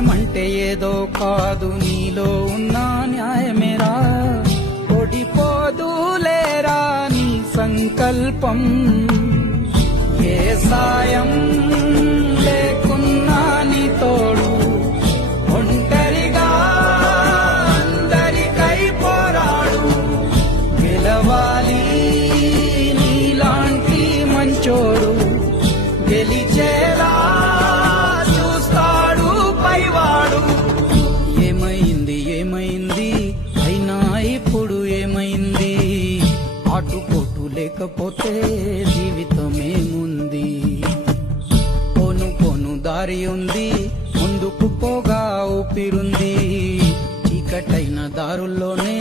ఓటేయమంటే ఏదో కాదు నీలో ఉన్న న్యాయమేరా ఓడిపోదులేరా నీ సంకల్పం ఏ సాయం లేకున్నా నీ తోడు ఒంటరిగా అందరికై పోరాడు గెలవాలి నీలాంటి మంచోడు గెలిచేలా చూస్తాడు పైవాడు ఏమైంది ఏమైంది అయినా ఇప్పుడు ఏమైంది ఆటుపోటు లేకపోతే జీవితమేముంది పోను పోను దారి ఉంది ముందుకు పోగా ఊపిరుంది చీకటైన దారుల్లోనే